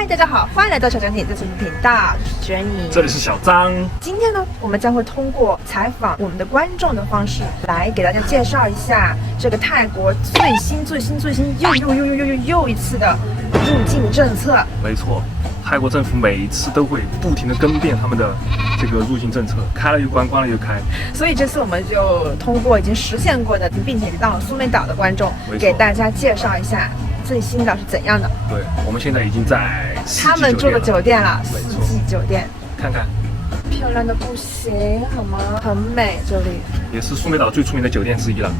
嗨，大家好，欢迎来到小张体这次频道，我是 Jenny， 这里是小张。今天呢，我们将会通过采访我们的观众的方式，来给大家介绍一下这个泰国最新又一次的入境政策。没错，泰国政府每一次都会不停地更变他们的这个入境政策，开了又关，关了又开。所以这次我们就通过已经实现过的，并且到了苏梅岛的观众，给大家介绍一下最新的是怎样的。对，我们现在已经在他们住的酒店了，四季酒店，看看，漂亮的不行，好吗？很美，这里也是苏梅岛最出名的酒店之一了。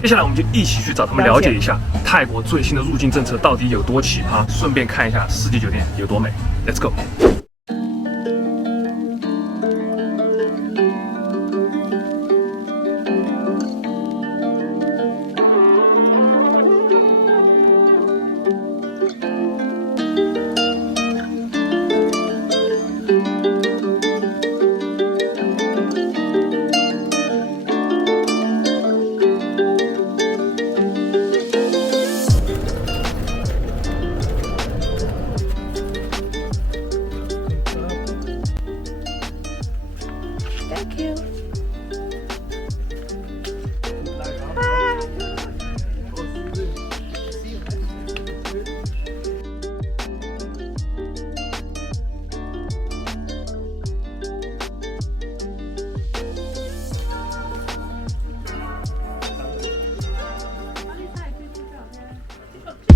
接下来我们就一起去找他们了解一下泰国最新的入境政策到底有多奇葩，顺便看一下四季酒店有多美。Let's go。Thank you。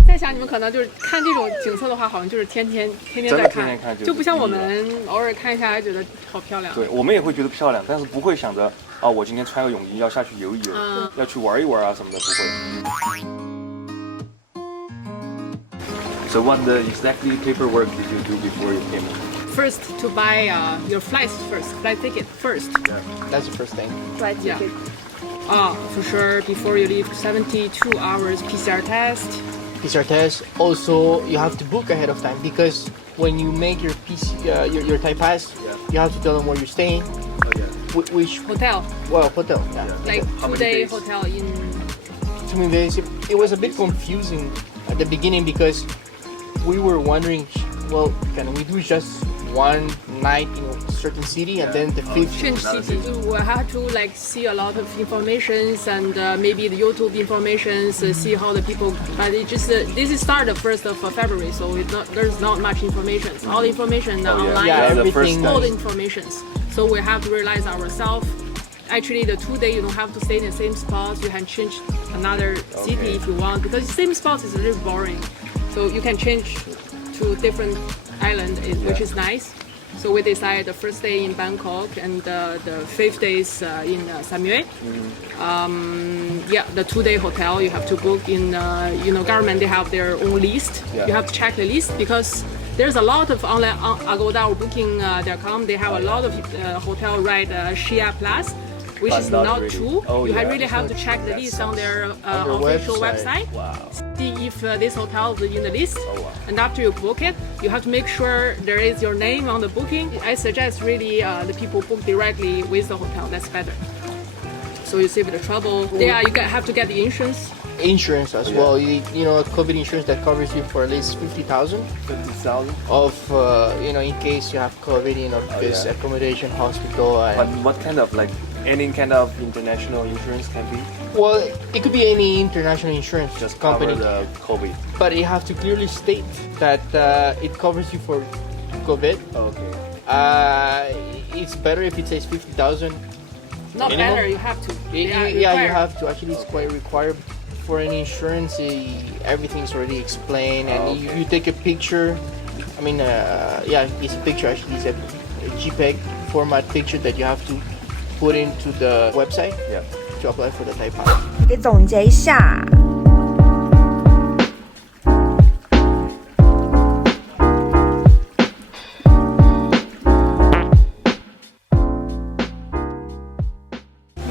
在想你们可能就是看这种景色的话，好像就是天天在看，就不像我们偶尔看一下，还觉得好漂亮。对，我们也会觉得漂亮，但是不会想着啊，我今天穿个泳衣要下去游一游，要去玩一玩啊什么的，不会。So what exactly paperwork did you do before you came? First to buy your flights first, flight ticket first. Yeah. That's the first thing. Flight ticket. For sure, before you leave, 72 hours PCR test. PCR test. Also, you have to book ahead of time because when you make your your Thai pass, you have to tell them where you're staying. Oh yeah. Which Hotel, hotel? Yeah. like How many 2-day days? hotel in. 2 days. It was a bit confusing at the beginning because we were wondering, well, can we do just one night in a certain city and then the fifth? Change city. You will have to like see a lot of informations and maybe the YouTube informations, see how the people. But it just this is start the 1st of February, so there's not much information. All the information online, yeah, everything. all the informations. So we have to realize ourselves. Actually, the 2 day you don't have to stay in the same spot. You can change another city if you want because the same spot is really boring. So you can change to different island, which is nice. So we decided the first day in Bangkok and the 5th days in Samue. The 2-day hotel you have to book in. Government they have their own list. Yeah. You have to check the list because there's a lot of online Agoda or Booking.com. They have a lot of hotel right Shia Plus, which is not really true. Oh, you yeah. really have to check the list on their On their official website. Wow. See if this hotel is in the list. Oh, wow. And after you book it, you have to make sure there is your name on the booking. I suggest really the people book directly with the hotel. That's better. So you save the trouble. Yeah, you have to get the insurance. Insurance as well. You know, COVID insurance that covers you for at least 50,000 of in case you have COVID, because accommodation, hospital. But what kind of any kind of international insurance can be? Well, it could be any international insurance Just company, cover the COVID. but you have to clearly state that it covers you for COVID. Okay. It's better if it says 50,000. Not Minimum? better, you have to. Yeah, you have to. Actually, it's quite required for any insurance. Everything's already explained, and you take a picture. I mean, it's a picture. Actually, it's a JPEG format picture that you have to put into the website to apply for the Thai pass. 给总结一下。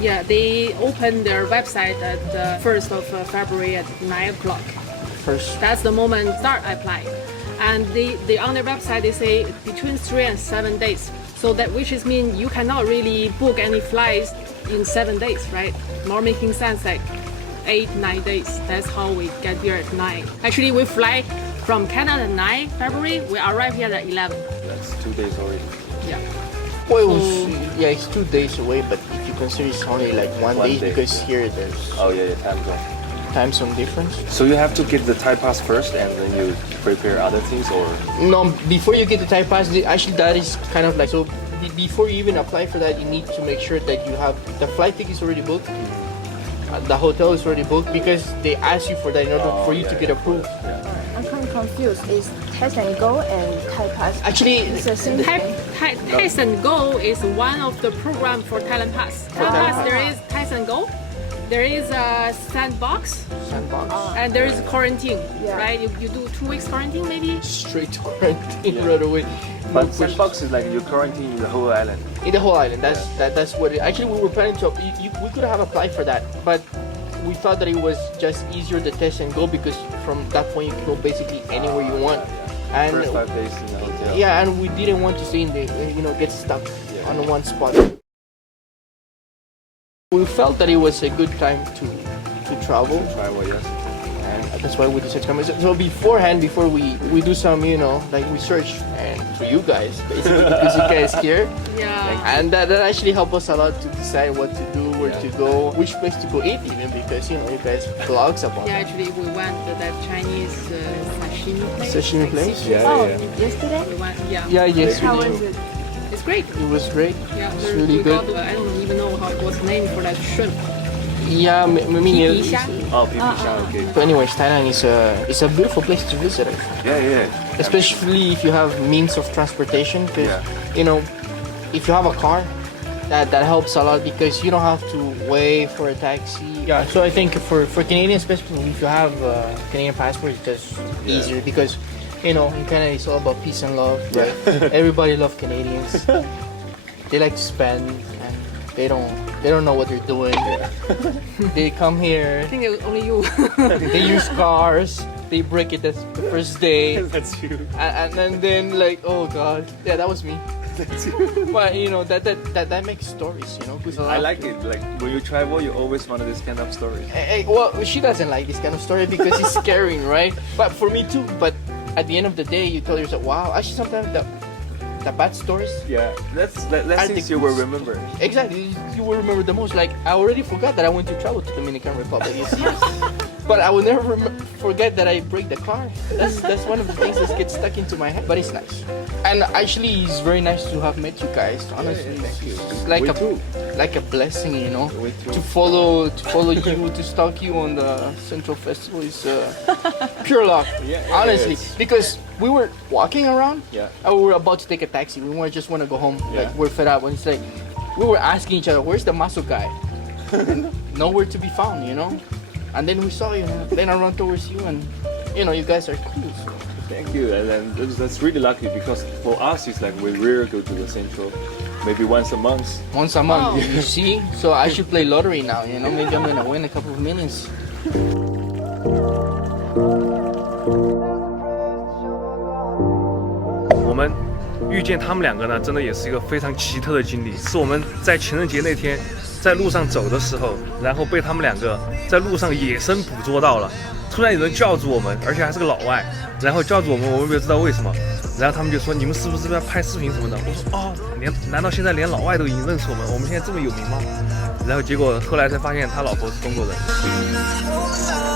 Yeah, they open their website at the 1st of February at 9 o'clock. First, That's the moment start apply. And they on their website they say between 3 and 7 days. So that which is mean you cannot really book any flights in 7 days, right? More making sense like 8-9 days. That's how we get here at 9. Actually, we fly from Canada 9 February, we arrived here at 11. That's 2 days already. Yeah. Well, it was, yeah, it's 2 days away, but if you consider it's only like one day because here there's Oh yeah, time zone difference. So you have to get the Thai pass first, and then you prepare other things, or No, before you get the Thai pass, actually that is kind of like so. Before you even apply for that, you need to make sure that you have the flight tickets already booked, the hotel is already booked because they ask you for that in order for you to get approved. I'm kind of confused. Is test&go and Thai Pass Actually, it's the same thing? Test&go is one of the program for Thailand Pass. Thailand Pass, there is Test&go, there is a sandbox, and there is quarantine, Yeah. right? You do 2 weeks quarantine maybe? straight to quarantine right away. but sandbox is like you quarantine in the whole island. In the whole island, that's what it. Actually, we were planning to. We could have applied for that, but we thought that it was just easier to test&go because from that point you can go basically anywhere you want. And First 5 days in the hotel. yeah, and we didn't want to stay in the get stuck on one spot. We felt that it was a good time to travel. Travel, yes. And that's why we decided to come. So beforehand, before we do some, like research and for you guys, basically, because you guys here. Yeah. And that actually helped us a lot to decide what to do, where to go, which place to go eat even, because, you guys vlogs about Yeah, actually we went to that Chinese sashimi place. Sashimi like place? seafood. Oh, Yeah. yesterday? We went, yeah. Yeah, yes, How we was did. it? It's great. It was great. Yeah, It's there- really we good. got, I don't even know what's the name for that shrimp. Yeah, Pisha. Oh, Pipisha, okay. But anyways, Thailand is a beautiful place to visit, I think. Yeah. Especially if you have means of transportation, because Yeah. if you have a car, that helps a lot because you don't have to wait for a taxi. Yeah, so I think for Canadians, especially if you have a Canadian passport, it's just easier because in Canada it's all about peace and love. Right? Everybody loves Canadians. They like to spend and they don't know what they're doing. They come here, I think it was only you. they use cars, they break it the first day. That's you. And then like, oh god, yeah, that was me. But that makes stories, 'cause I like it. Like when you travel, you always want this kind of story. Well, she doesn't like this kind of story because it's scaring, right? But for me too. But at the end of the day, you tell yourself, wow. Actually, sometimes the bad stories. Yeah, that's things you will remember. Exactly, you will remember the most. Like I already forgot that I went to travel to Dominican Republic. You see? But I will never forget that I break the car. That's one of the things that gets stuck into my head. But it's nice, and actually, it's very nice to have met you guys. Honestly, thank you. it's like like a blessing, We too. To follow you, to stalk you on the Central Festival is pure luck. Honestly, it's- because we were walking around. Yeah. And we were about to take a taxi. We just want to go home. Yeah. Like we're fed up. And it's like we were asking each other, "Where's the muscle guy?" Nowhere to be found, And then we saw you, then I run towards you, and you guys are cool. So. Thank you, and then that's really lucky because for us it's like we rarely go to the central, maybe once a month. Once a month, Oh. you see. So I should play lottery now. Maybe I'm gonna win a couple of millions. 我们遇见他们两个呢，真的也是一个非常奇特的经历。是我们在情人节那天在路上走的时候，然后被他们两个在路上野生捕捉到了。突然有人叫住我们，而且还是个老外，然后叫住我们，我们没有知道为什么。然后他们就说：“你们是不是在拍视频什么的？”我说：“哦，难道现在连老外都已经认识我们？我们现在这么有名吗？”然后结果后来才发现他老婆是中国人。